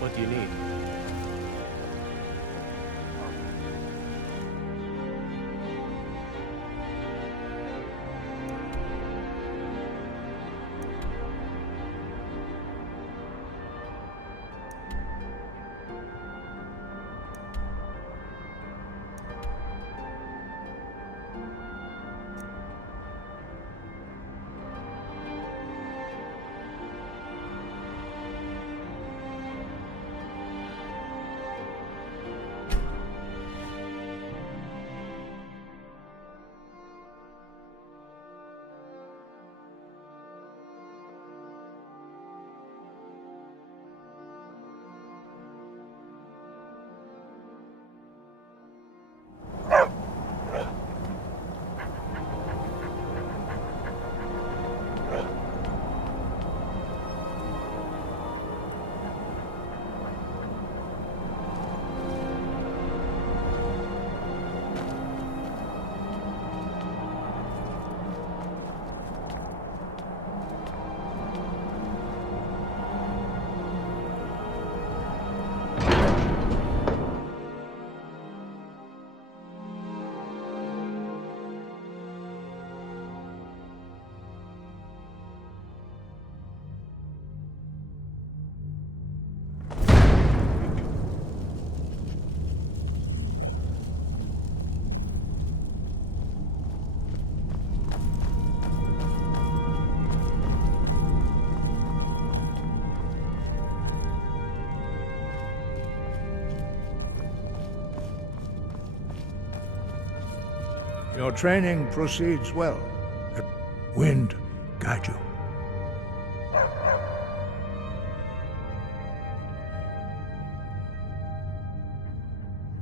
What do you need? Your training proceeds well. Wind guide you.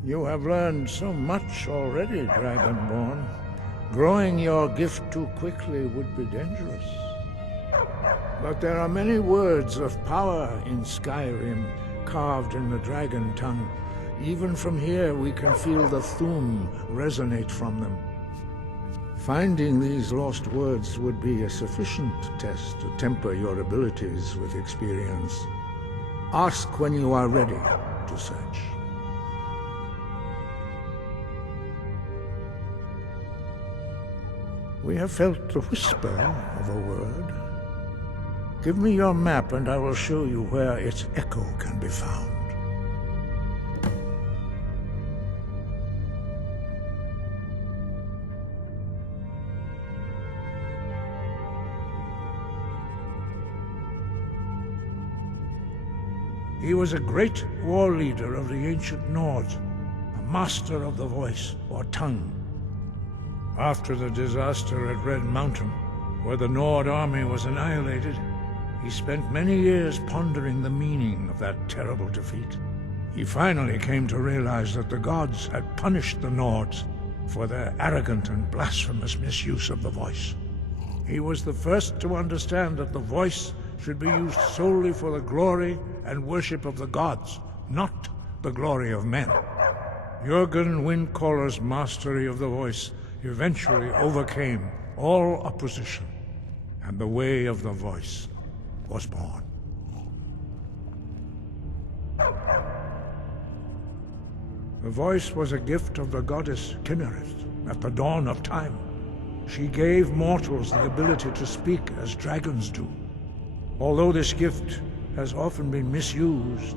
You have learned so much already, Dragonborn. Growing your gift too quickly would be dangerous. But there are many words of power in Skyrim, carved in the dragon tongue. Even from here we can feel the Thum resonate from them. Finding these lost words would be a sufficient test to temper your abilities with experience. Ask when you are ready to search. We have felt the whisper of a word. Give me your map and I will show you where its echo can be found. He was a great war leader of the ancient Nords, a master of the voice, or tongue. After the disaster at Red Mountain, where the Nord army was annihilated, he spent many years pondering the meaning of that terrible defeat. He finally came to realize that the gods had punished the Nords for their arrogant and blasphemous misuse of the voice. He was the first to understand that the voice should be used solely for the glory and worship of the gods, not the glory of men. Jurgen Windcaller's mastery of the voice eventually overcame all opposition, and the way of the voice was born. The voice was a gift of the goddess Kinnereth at the dawn of time. She gave mortals the ability to speak as dragons do. Although this gift has often been misused,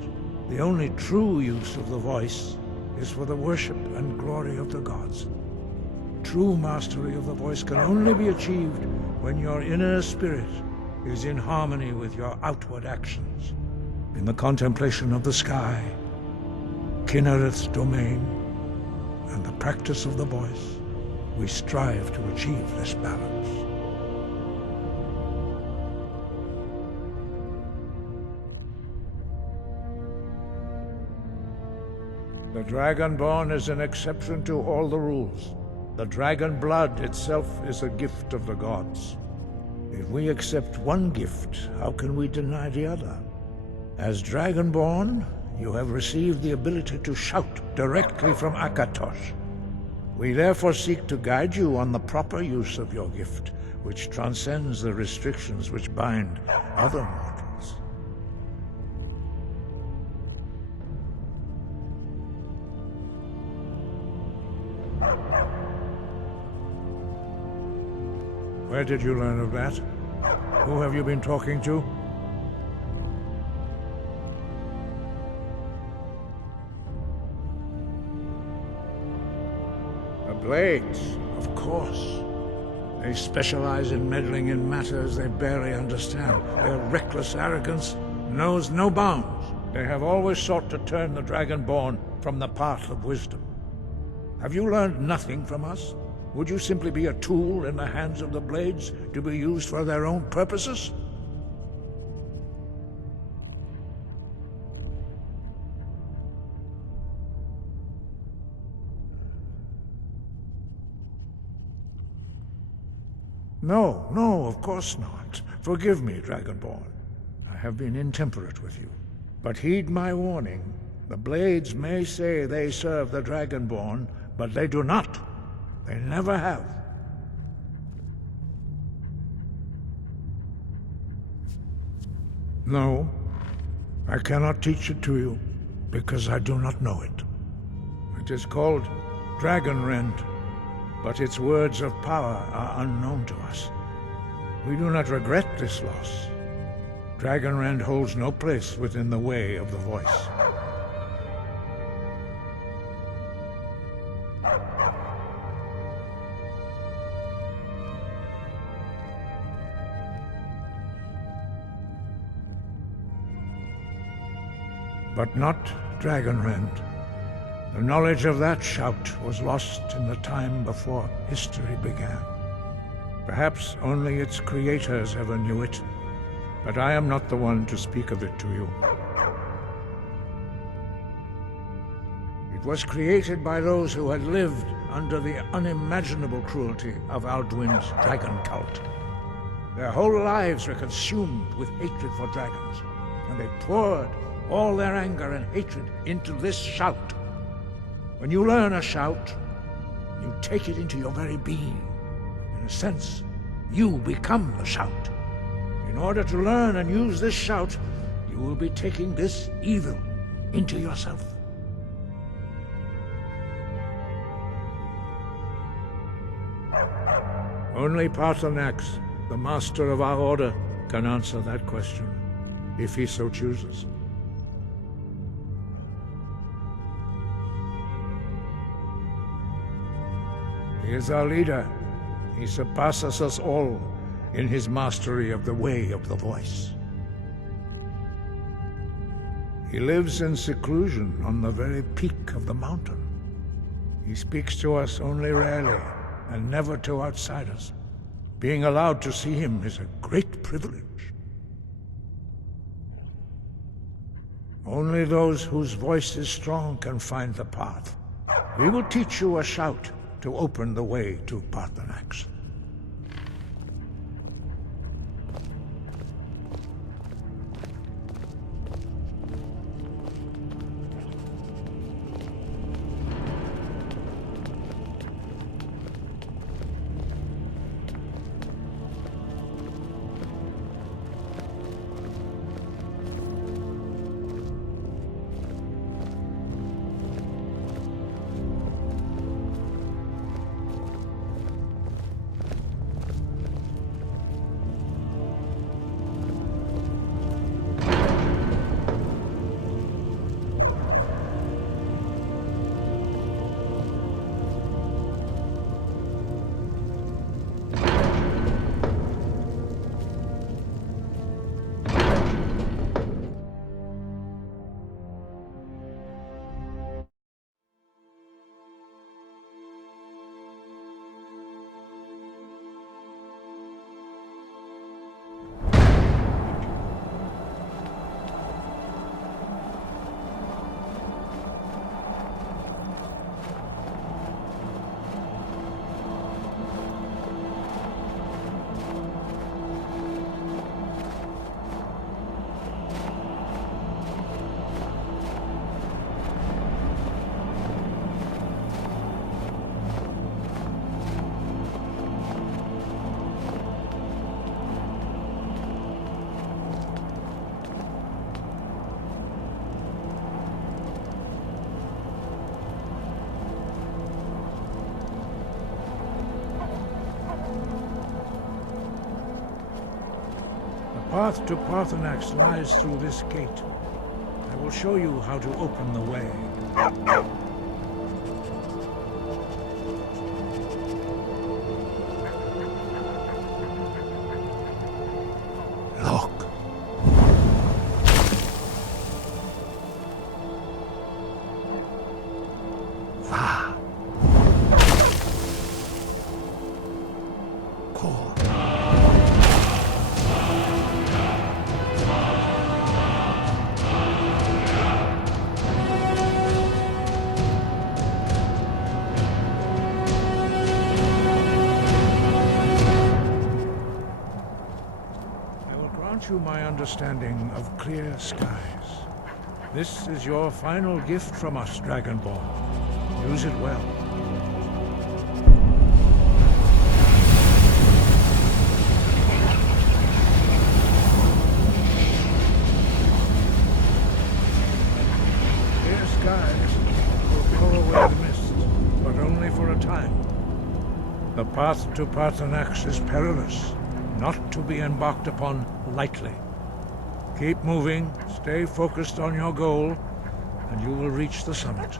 the only true use of the voice is for the worship and glory of the gods. True mastery of the voice can only be achieved when your inner spirit is in harmony with your outward actions. In the contemplation of the sky, Kinnereth's domain, and the practice of the voice, we strive to achieve this balance. The Dragonborn is an exception to all the rules. The dragon blood itself is a gift of the gods. If we accept one gift, how can we deny the other? As Dragonborn, you have received the ability to shout directly from Akatosh. We therefore seek to guide you on the proper use of your gift, which transcends the restrictions which bind other mortals. Where did you learn of that? Who have you been talking to? The Blades, of course. They specialize in meddling in matters they barely understand. Their reckless arrogance knows no bounds. They have always sought to turn the Dragonborn from the path of wisdom. Have you learned nothing from us? Would you simply be a tool in the hands of the Blades to be used for their own purposes? No, of course not. Forgive me, Dragonborn. I have been intemperate with you. But heed my warning. The Blades may say they serve the Dragonborn, but they do not. They never have. No, I cannot teach it to you, because I do not know it. It is called Dragonrend, but its words of power are unknown to us. We do not regret this loss. Dragonrend holds no place within the way of the voice. But not Dragonrend. The knowledge of that shout was lost in the time before history began. Perhaps only its creators ever knew it, but I am not the one to speak of it to you. It was created by those who had lived under the unimaginable cruelty of Alduin's dragon cult. Their whole lives were consumed with hatred for dragons, and they poured all their anger and hatred into this shout. When you learn a shout, you take it into your very being. In a sense, you become the shout. In order to learn and use this shout, you will be taking this evil into yourself. Only Paarthurnax, the master of our order, can answer that question, if he so chooses. He is our leader. He surpasses us all in his mastery of the way of the voice. He lives in seclusion on the very peak of the mountain. He speaks to us only rarely, and never to outsiders. Being allowed to see him is a great privilege. Only those whose voice is strong can find the path. We will teach you a shout to open the way to Paarthurnax. path to Parthenax lies through this gate. I will show you how to open the way. Look. Va. Cool. You my understanding of clear skies. This is your final gift from us, Dragonborn. Use it well. Clear skies will blow away the mist, but only for a time. The path to Parthenax is perilous, not to be embarked upon lightly. Keep moving, stay focused on your goal, and you will reach the summit.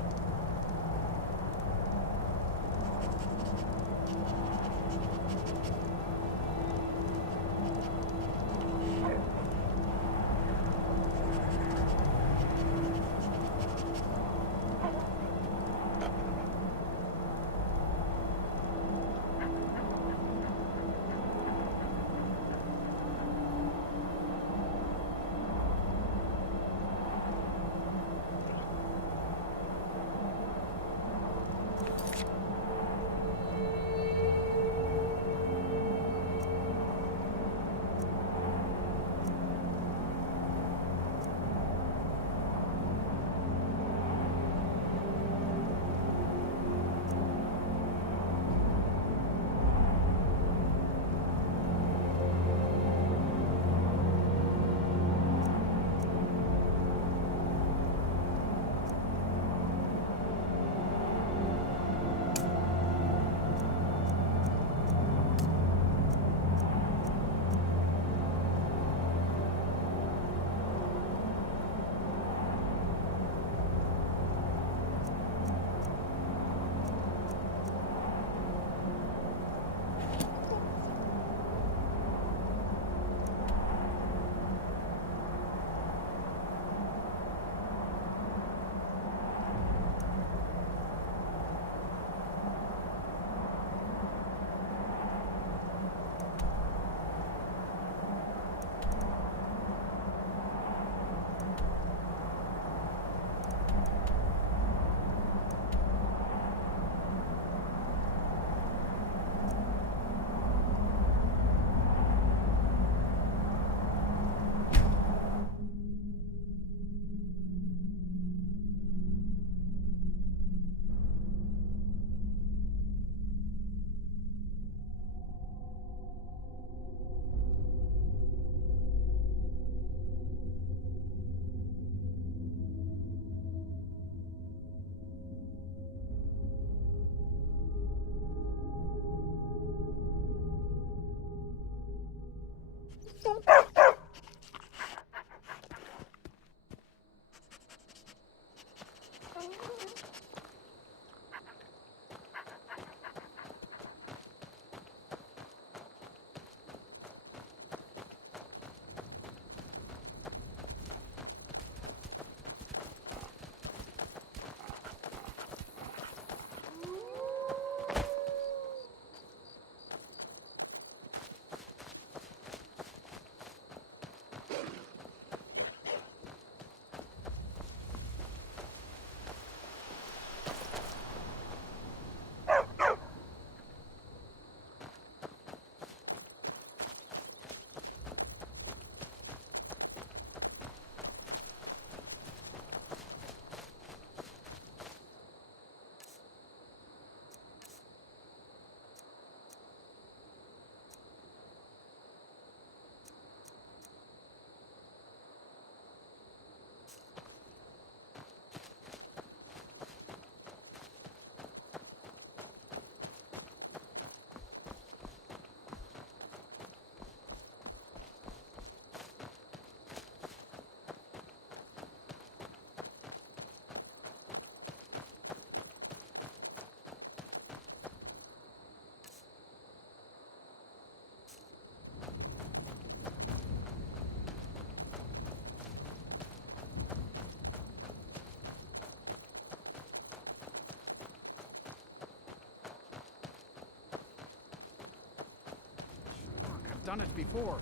done it before.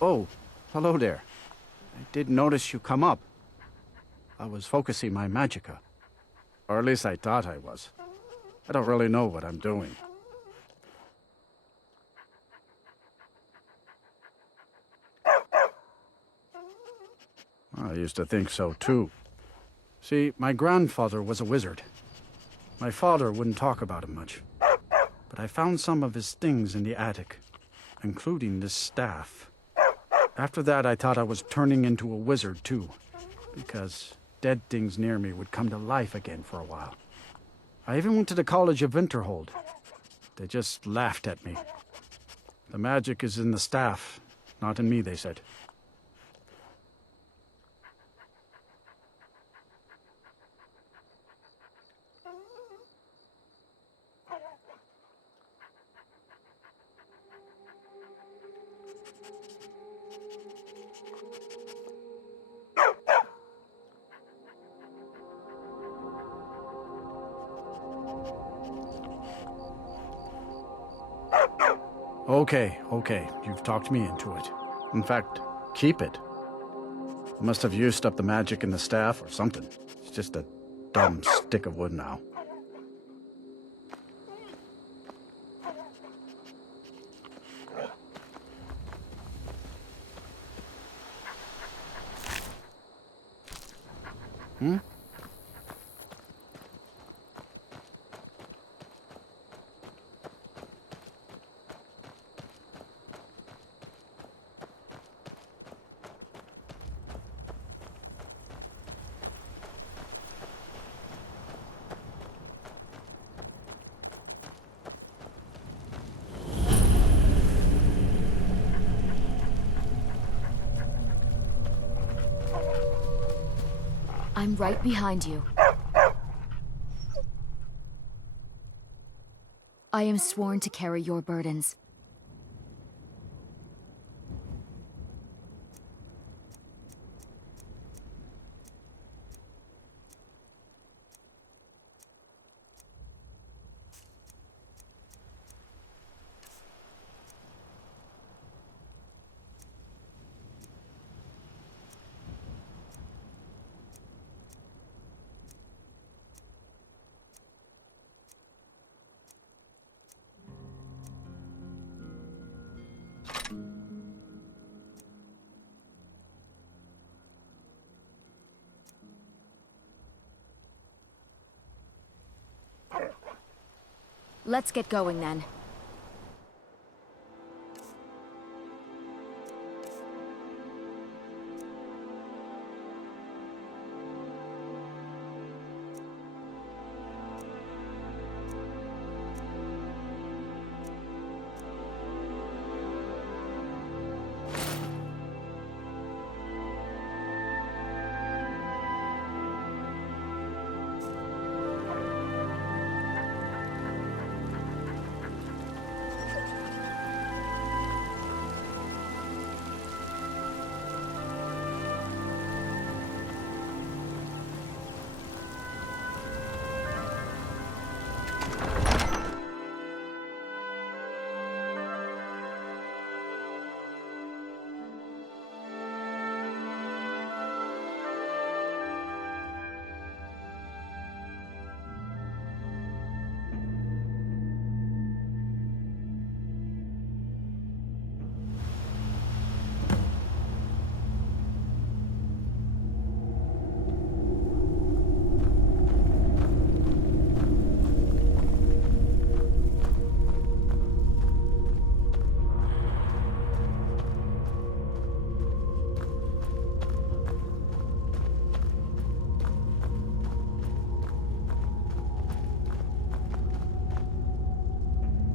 Oh, hello there. I did notice you come up. I was focusing my magicka. Or at least I thought I was. I don't really know what I'm doing. I used to think so too. See, my grandfather was a wizard. My father wouldn't talk about him much. But I found some of his things in the attic, including this staff. After that, I thought I was turning into a wizard too, because dead things near me would come to life again for a while. I even went to the College of Winterhold. They just laughed at me. The magic is in the staff, not in me, they said. Okay, you've talked me into it. In fact, keep it. I must have used up the magic in the staff or something. It's just a dumb stick of wood now. I'm right behind you. I am sworn to carry your burdens. Let's get going then.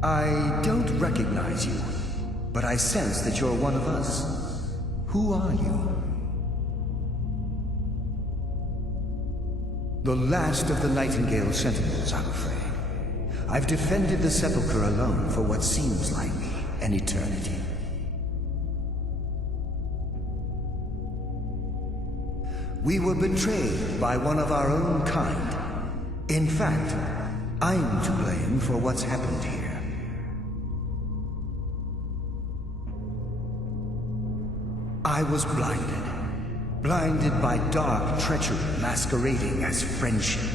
I don't recognize you, but I sense that you're one of us. Who are you? The last of the Nightingale Sentinels, I'm afraid. I've defended the Sepulchre alone for what seems like an eternity. We were betrayed by one of our own kind. In fact, I'm to blame for what's happened here. I was blinded. Blinded by dark treachery masquerading as friendship.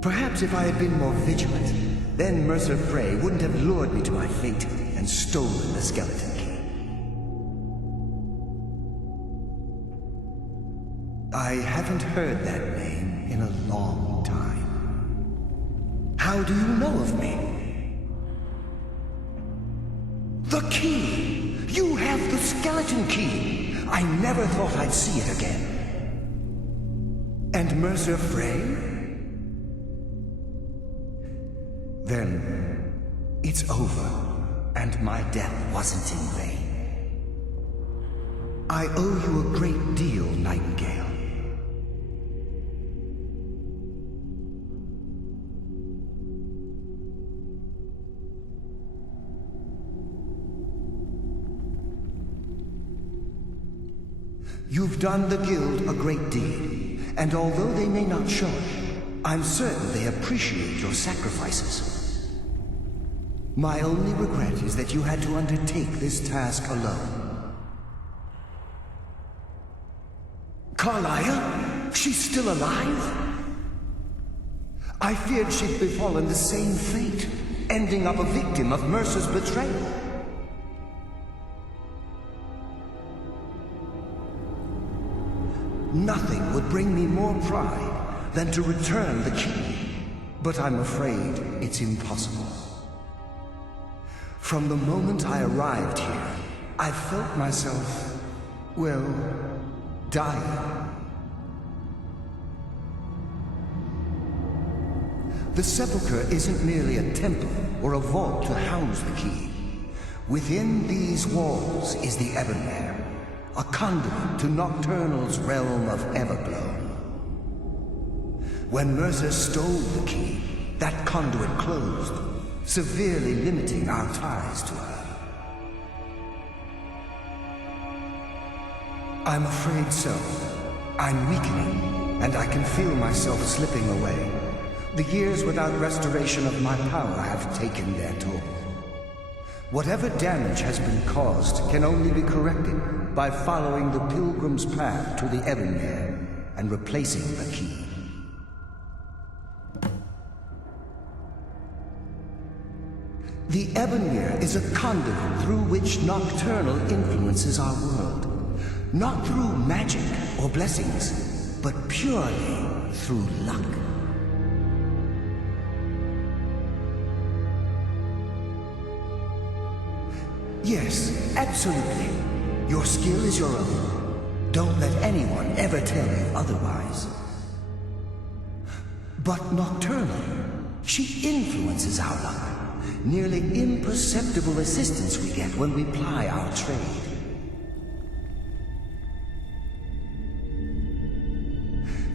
Perhaps if I had been more vigilant, then Mercer Frey wouldn't have lured me to my fate and stolen the skeleton key. I haven't heard that name in a long time. How do you know of me? The key! You have the skeleton key! I never thought I'd see it again. And Mercer Frey? Then, it's over, and my death wasn't in vain. I owe you a great deal, Nightingale. You've done the Guild a great deed, and although they may not show it, I'm certain they appreciate your sacrifices. My only regret is that you had to undertake this task alone. Carlia? She's still alive? I feared she'd befallen the same fate, ending up a victim of Mercer's betrayal. Nothing would bring me more pride than to return the key, but I'm afraid it's impossible. From the moment I arrived here, I felt myself, well, dying. The Sepulchre isn't merely a temple or a vault to house the key. Within these walls is the Ebonmere, a conduit to Nocturnal's realm of Everglow. When Mercer stole the key, that conduit closed, severely limiting our ties to her. I'm afraid so. I'm weakening, and I can feel myself slipping away. The years without restoration of my power have taken their toll. Whatever damage has been caused can only be corrected by following the pilgrim's path to the Ebonmere and replacing the key. The Ebonmere is a conduit through which Nocturnal influences our world. Not through magic or blessings, but purely through luck. Yes, absolutely. Your skill is your own. Don't let anyone ever tell you otherwise. But Nocturnal, she influences our luck. Nearly imperceptible assistance we get when we ply our trade.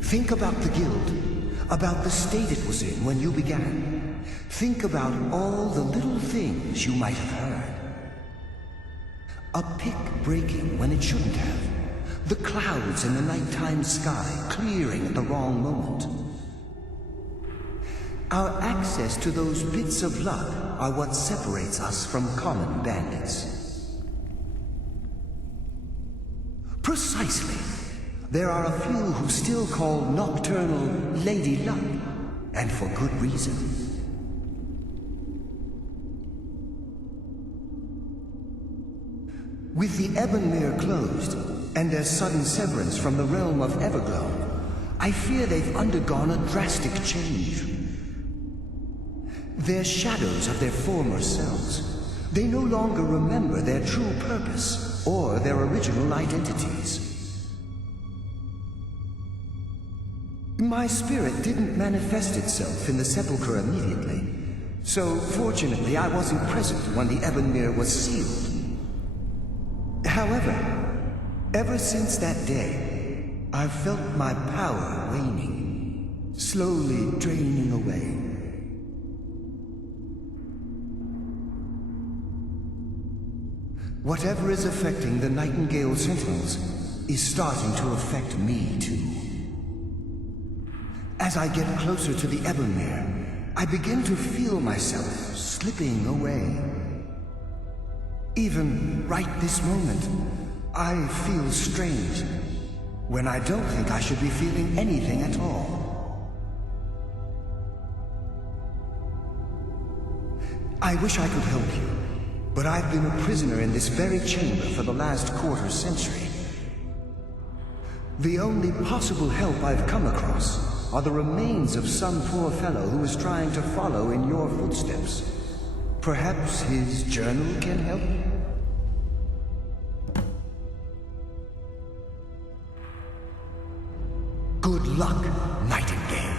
Think about the Guild, about the state it was in when you began. Think about all the little things you might have heard. A pick breaking when it shouldn't have. The clouds in the nighttime sky clearing at the wrong moment. Our access to those bits of luck are what separates us from common bandits. Precisely. There are a few who still call Nocturnal Lady Luck, and for good reason. With the Ebonmere closed, and their sudden severance from the realm of Everglow, I fear they've undergone a drastic change. They're shadows of their former selves. They no longer remember their true purpose or their original identities. My spirit didn't manifest itself in the Sepulchre immediately, so fortunately I wasn't present when the Ebonmere was sealed. However, ever since that day, I've felt my power waning, slowly draining away. Whatever is affecting the Nightingale Sentinels, is starting to affect me too. As I get closer to the Ebonmere, I begin to feel myself slipping away. Even right this moment, I feel strange, when I don't think I should be feeling anything at all. I wish I could help you, but I've been a prisoner in this very chamber for the last quarter century. The only possible help I've come across are the remains of some poor fellow who is trying to follow in your footsteps. Perhaps his journal can help? Good luck, Nightingale.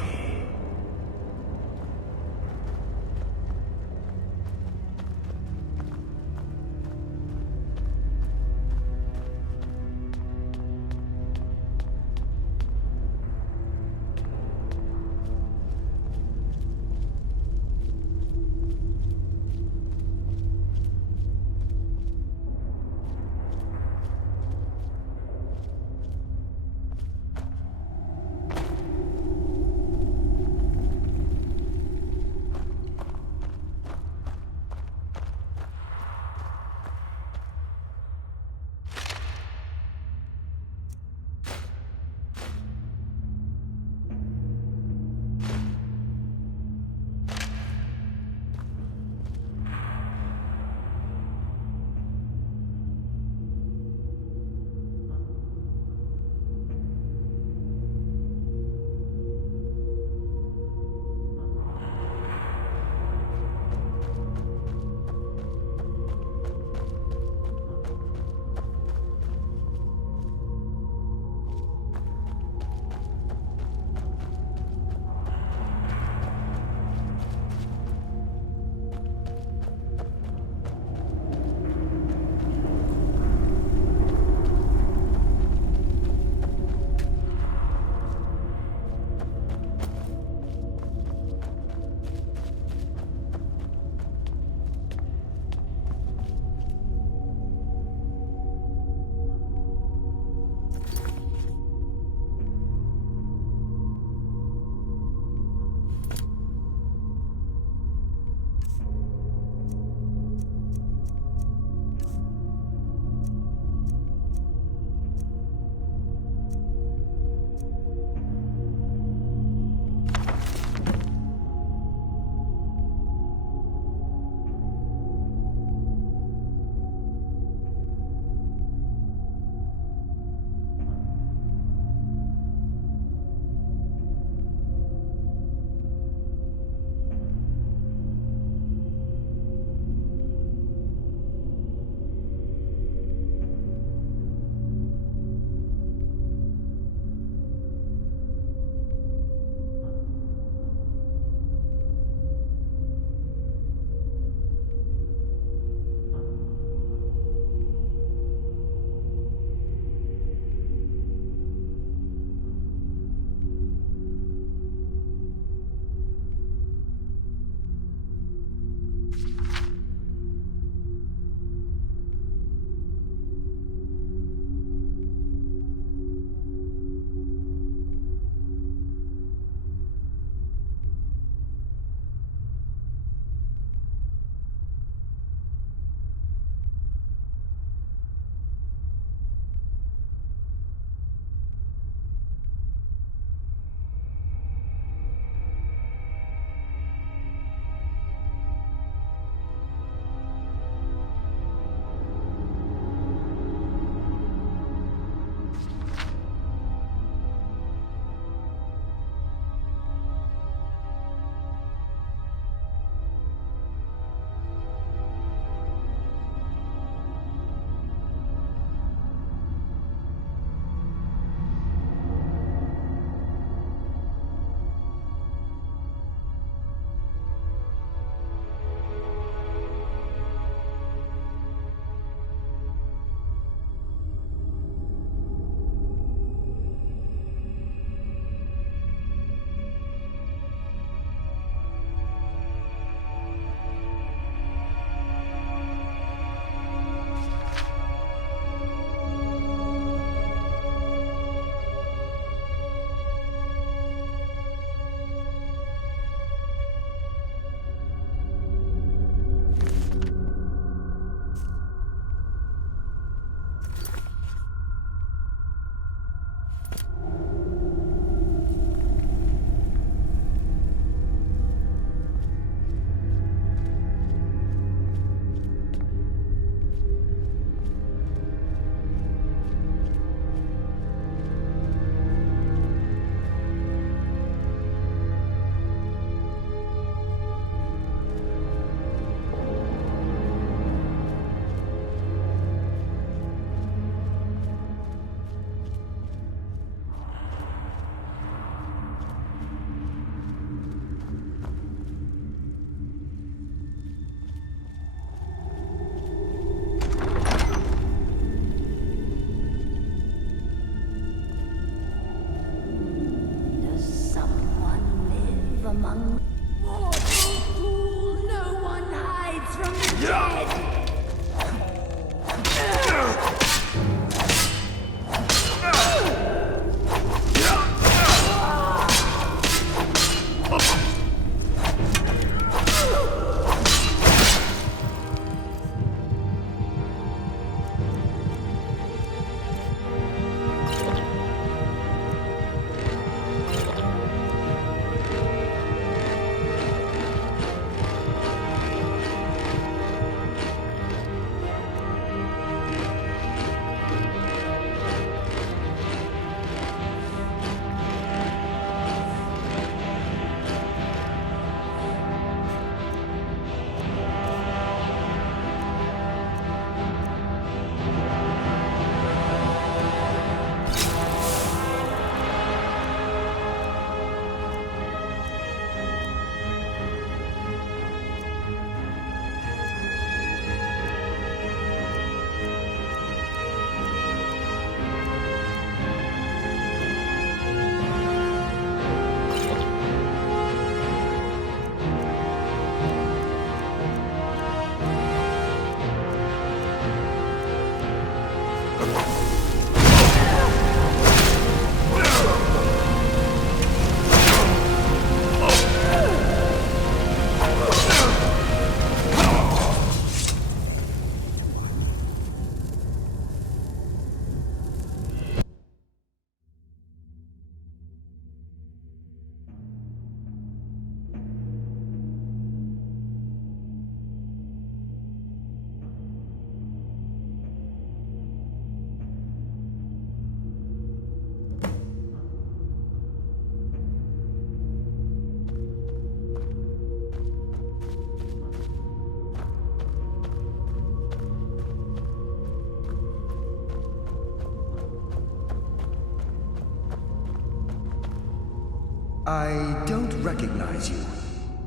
I don't recognize you,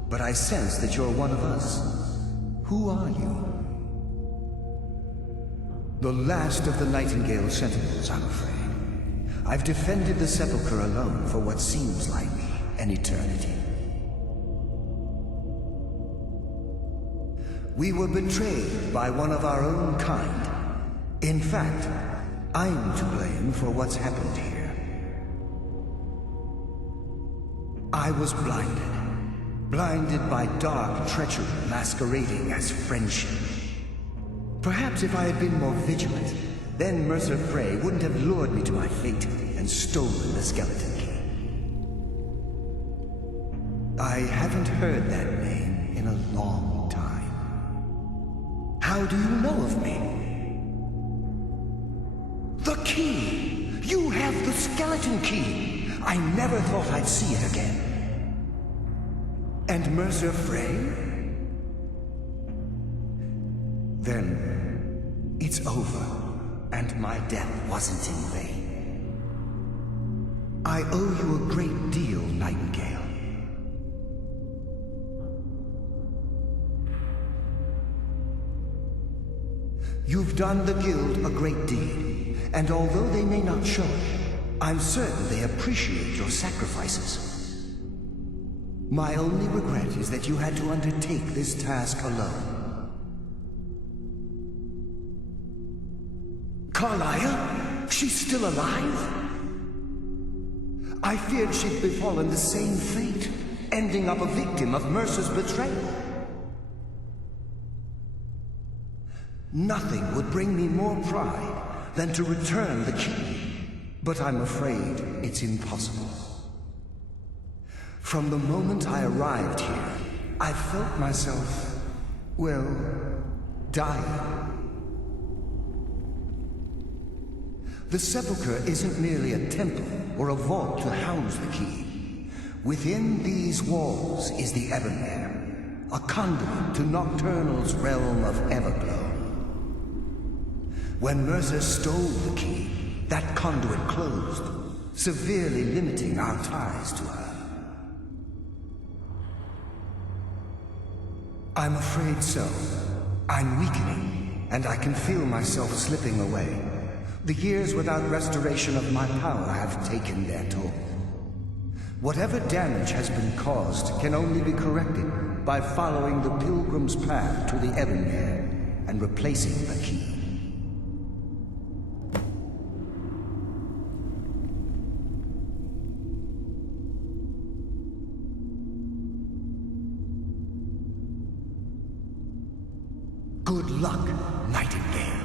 but I sense that you're one of us. Who are you? The last of the Nightingale Sentinels, I'm afraid. I've defended the Sepulchre alone for what seems like an eternity. We were betrayed by one of our own kind. In fact, I'm to blame for what's happened here. I was blinded by dark treachery masquerading as friendship. Perhaps if I had been more vigilant, then Mercer Frey wouldn't have lured me to my fate and stolen the skeleton key. I haven't heard that name in a long time. How do you know of me? The key! You have the skeleton key! I never thought I'd see it again. And Mercer Frey? Then it's over, and my death wasn't in vain. I owe you a great deal, Nightingale. You've done the Guild a great deed, and although they may not show it, I'm certain they appreciate your sacrifices. My only regret is that you had to undertake this task alone. Carlia? She's still alive? I feared she'd befallen the same fate, ending up a victim of Mercer's betrayal. Nothing would bring me more pride than to return the key, but I'm afraid it's impossible. From the moment I arrived here, I felt myself, well, dying. The Sepulchre isn't merely a temple or a vault to house the key. Within these walls is the Ebonmere, a conduit to Nocturnal's realm of Everglow. When Mercer stole the key, that conduit closed, severely limiting our ties to her. I'm afraid so. I'm weakening, and I can feel myself slipping away. The years without restoration of my power have taken their toll. Whatever damage has been caused can only be corrected by following the Pilgrim's path to the Ebonmere and replacing the key. Good luck, Nightingale.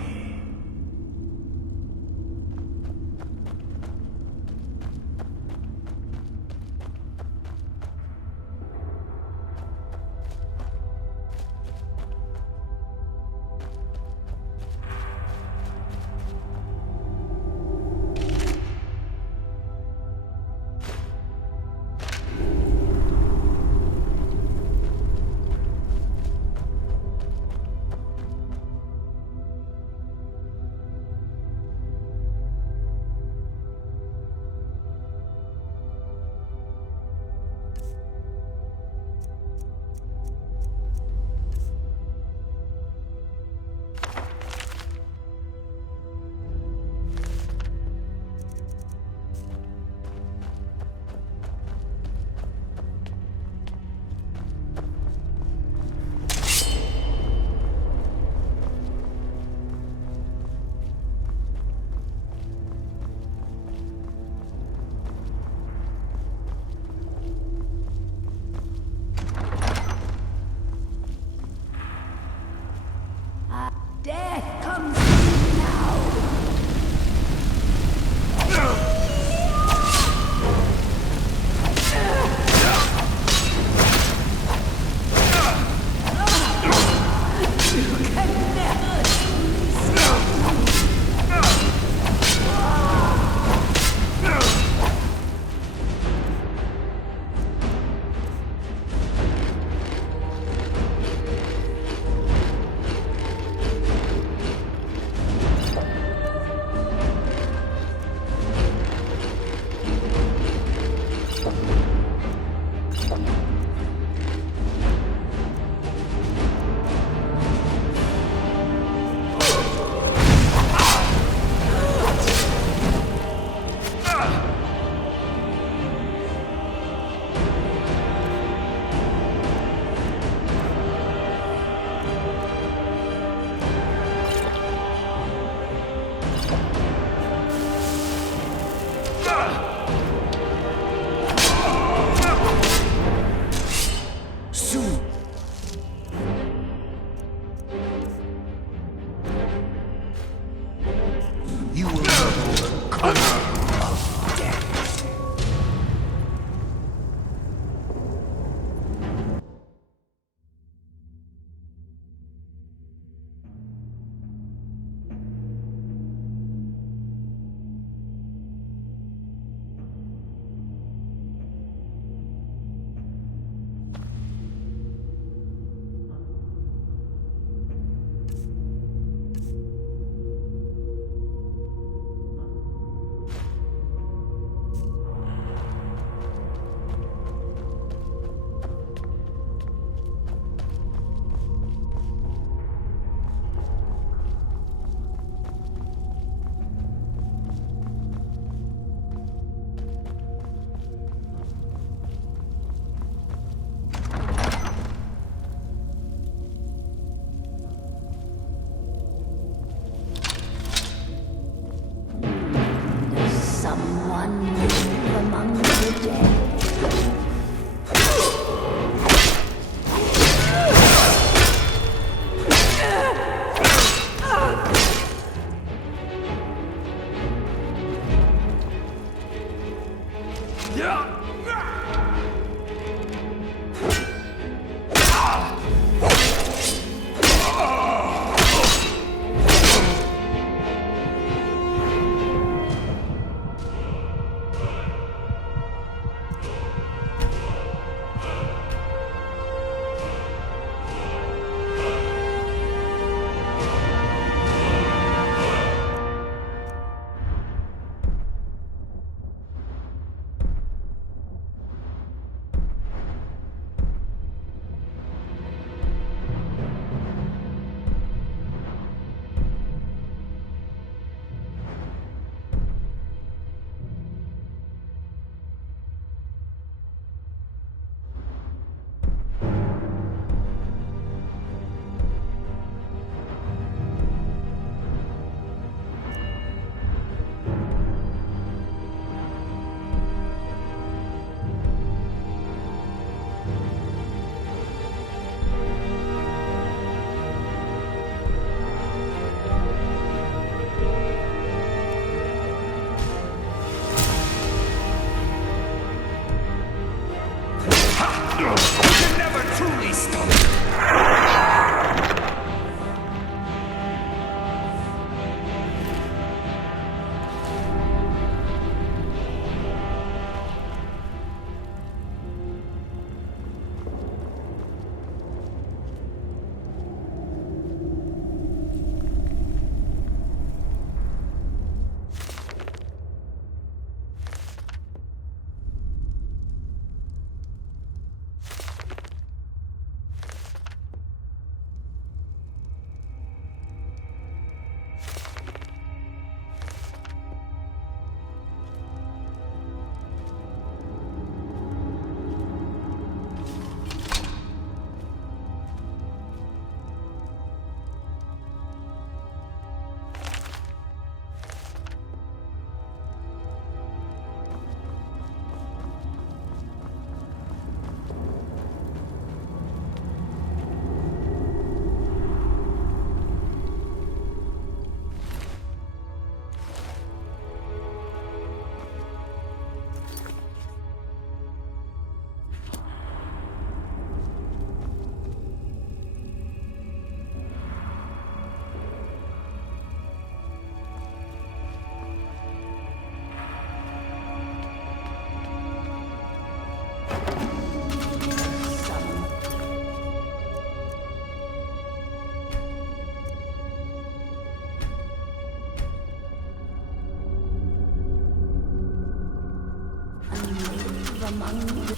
among the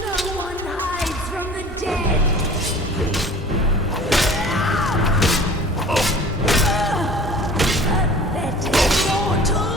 no one hides from the dead. Pathetic mortal.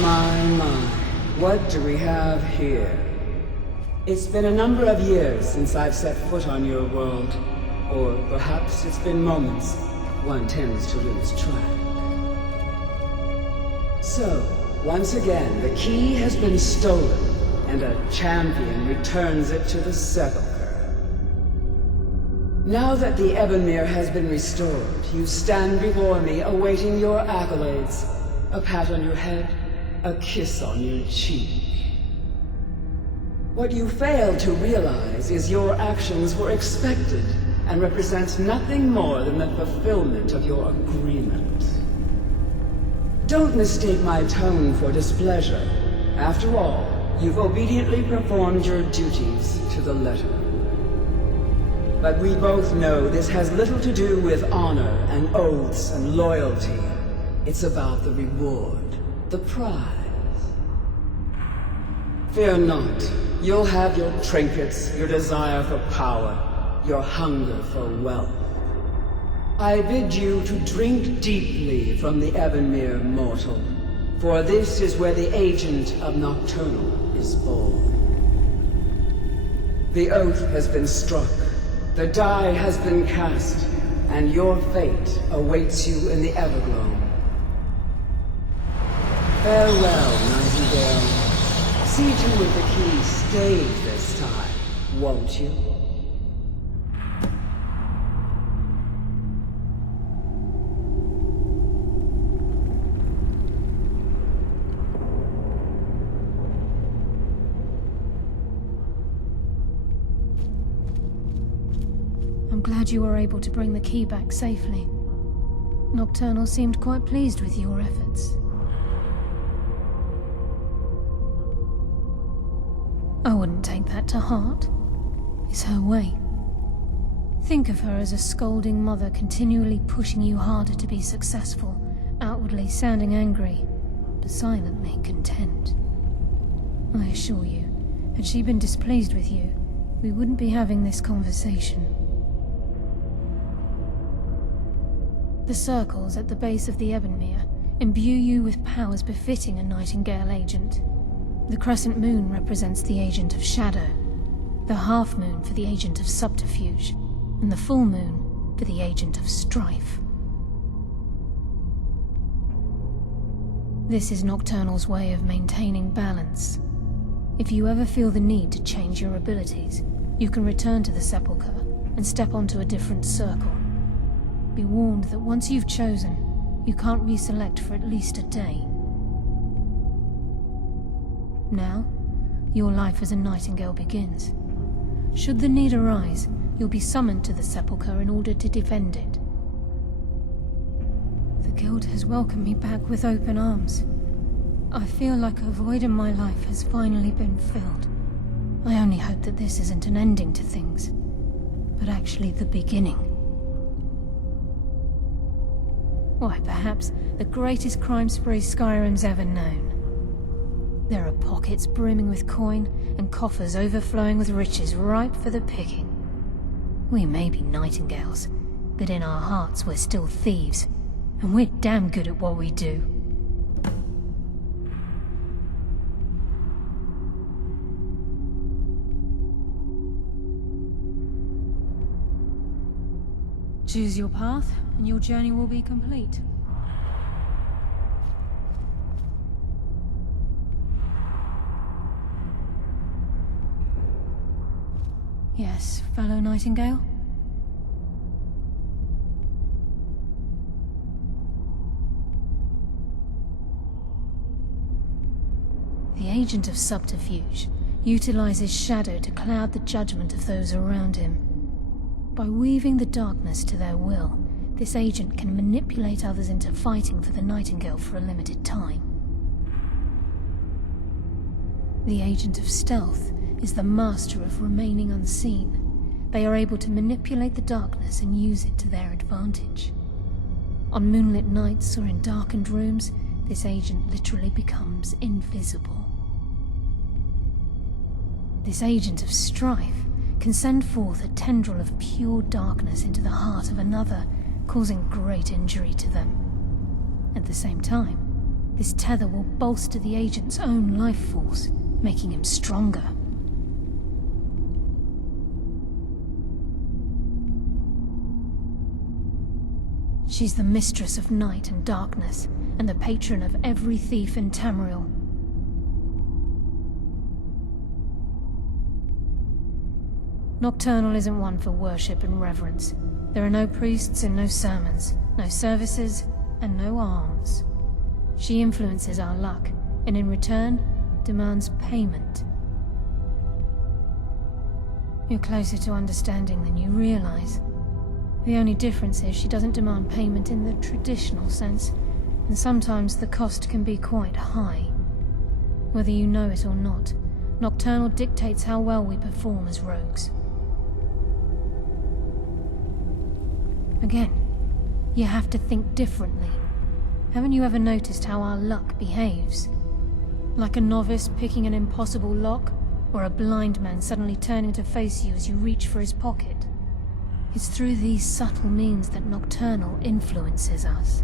My, what do we have here? It's been a number of years since I've set foot on your world. Or perhaps it's been moments. One tends to lose track. So, once again, the key has been stolen, and a champion returns it to the Sepulchre. Now that the Ebonmere has been restored, you stand before me awaiting your accolades. A pat on your head, a kiss on your cheek. What you fail to realize is your actions were expected and represent nothing more than the fulfillment of your agreement. Don't mistake my tone for displeasure. After all, you've obediently performed your duties to the letter. But we both know this has little to do with honor and oaths and loyalty. It's about the reward, the prize. Fear not. You'll have your trinkets, your desire for power, your hunger for wealth. I bid you to drink deeply from the Ebonmere mortal, for this is where the agent of Nocturnal is born. The oath has been struck, the die has been cast, and your fate awaits you in the Evergloam. Farewell, Nightingale. See to it the key stays this time, won't you? I'm glad you were able to bring the key back safely. Nocturnal seemed quite pleased with your efforts. I wouldn't take that to heart. It's her way. Think of her as a scolding mother continually pushing you harder to be successful, outwardly sounding angry, but silently content. I assure you, had she been displeased with you, we wouldn't be having this conversation. The circles at the base of the Ebonmere imbue you with powers befitting a Nightingale agent. The crescent moon represents the agent of shadow, the half moon for the agent of subterfuge, and the full moon for the agent of strife. This is Nocturnal's way of maintaining balance. If you ever feel the need to change your abilities, you can return to the Sepulchre and step onto a different circle. Be warned that once you've chosen, you can't reselect for at least a day. Now, your life as a Nightingale begins. Should the need arise, you'll be summoned to the Sepulchre in order to defend it. The Guild has welcomed me back with open arms. I feel like a void in my life has finally been filled. I only hope that this isn't an ending to things, but actually the beginning. Why, perhaps the greatest crime spree Skyrim's ever known. There are pockets brimming with coin, and coffers overflowing with riches ripe for the picking. We may be Nightingales, but in our hearts we're still thieves, and we're damn good at what we do. Choose your path, and your journey will be complete. Yes, fellow Nightingale? The agent of subterfuge utilizes shadow to cloud the judgment of those around him. By weaving the darkness to their will, this agent can manipulate others into fighting for the Nightingale for a limited time. The agent of stealth is the master of remaining unseen. They are able to manipulate the darkness and use it to their advantage. On moonlit nights or in darkened rooms, this agent literally becomes invisible. This agent of strife can send forth a tendril of pure darkness into the heart of another, causing great injury to them. At the same time, This tether will bolster the agent's own life force, making him stronger. She's the mistress of night and darkness, and the patron of every thief in Tamriel. Nocturnal isn't one for worship and reverence. There are no priests and no sermons, no services and no alms. She influences our luck, and in return, demands payment. You're closer to understanding than you realize. The only difference is she doesn't demand payment in the traditional sense, and sometimes the cost can be quite high. Whether you know it or not, Nocturnal dictates how well we perform as rogues. Again, you have to think differently. Haven't you ever noticed how our luck behaves? Like a novice picking an impossible lock, or a blind man suddenly turning to face you as you reach for his pocket. It's through these subtle means that Nocturnal influences us.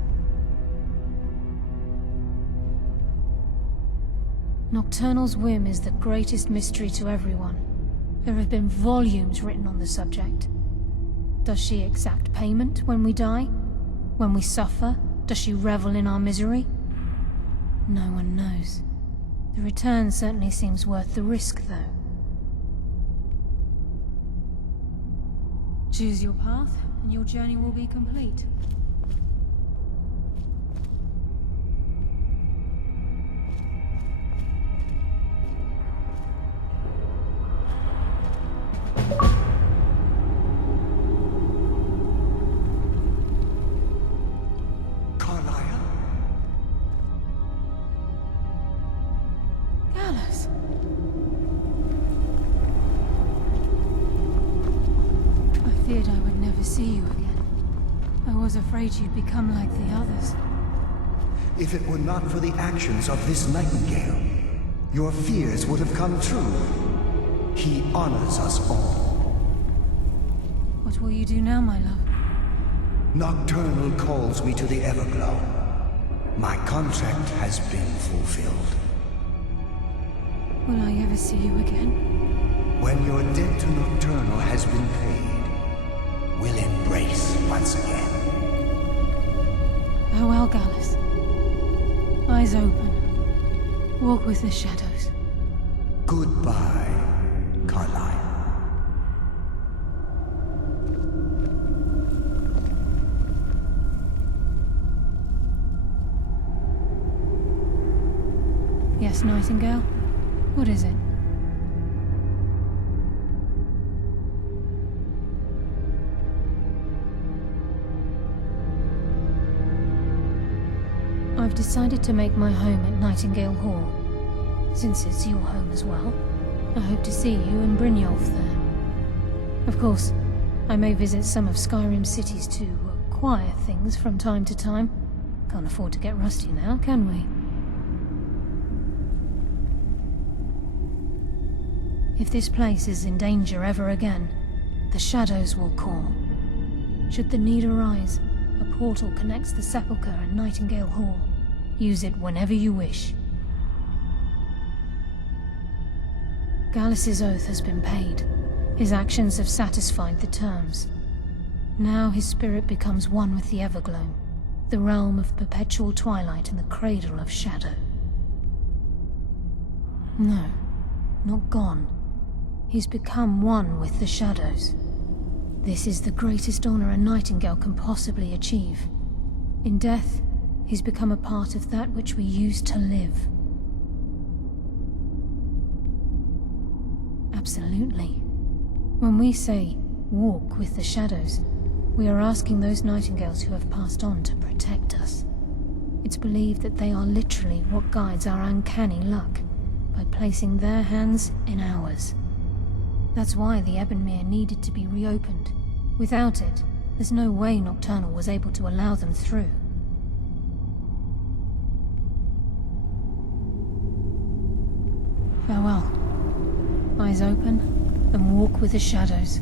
Nocturnal's whim is the greatest mystery to everyone. There have been volumes written on the subject. Does she exact payment when we die? When we suffer, does she revel in our misery? No one knows. The return certainly seems worth the risk, though. Choose your path, and your journey will be complete. Gallus! I feared I would never see you again. I was afraid you'd become like the others. If it were not for the actions of this nightingale, your fears would have come true. He honors us all. What will you do now, my love? Nocturnal calls me to the Everglow. My contract has been fulfilled. Will I ever see you again? When your debt to Nocturnal has been paid, we'll embrace once again. Farewell, Gallus. Eyes open. Walk with the shadows. Goodbye, Carlyle. Yes, Nightingale? What is it? I've decided to make my home at Nightingale Hall. Since it's your home as well, I hope to see you and Brynjolf there. Of course, I may visit some of Skyrim's cities to acquire things from time to time. Can't afford to get rusty now, can we? If this place is in danger ever again, the shadows will call. Should the need arise, a portal connects the Sepulchre and Nightingale Hall. Use it whenever you wish. Gallus's oath has been paid. His actions have satisfied the terms. Now his spirit becomes one with the Everglow, the realm of perpetual twilight and the cradle of shadow. No, not gone. He's become one with the shadows. This is the greatest honor a Nightingale can possibly achieve. In death, he's become a part of that which we used to live. Absolutely. When we say, walk with the shadows, we are asking those Nightingales who have passed on to protect us. It's believed that they are literally what guides our uncanny luck, by placing their hands in ours. That's why the Ebonmere needed to be reopened. Without it, there's no way Nocturnal was able to allow them through. Farewell. Eyes open, and walk with the shadows.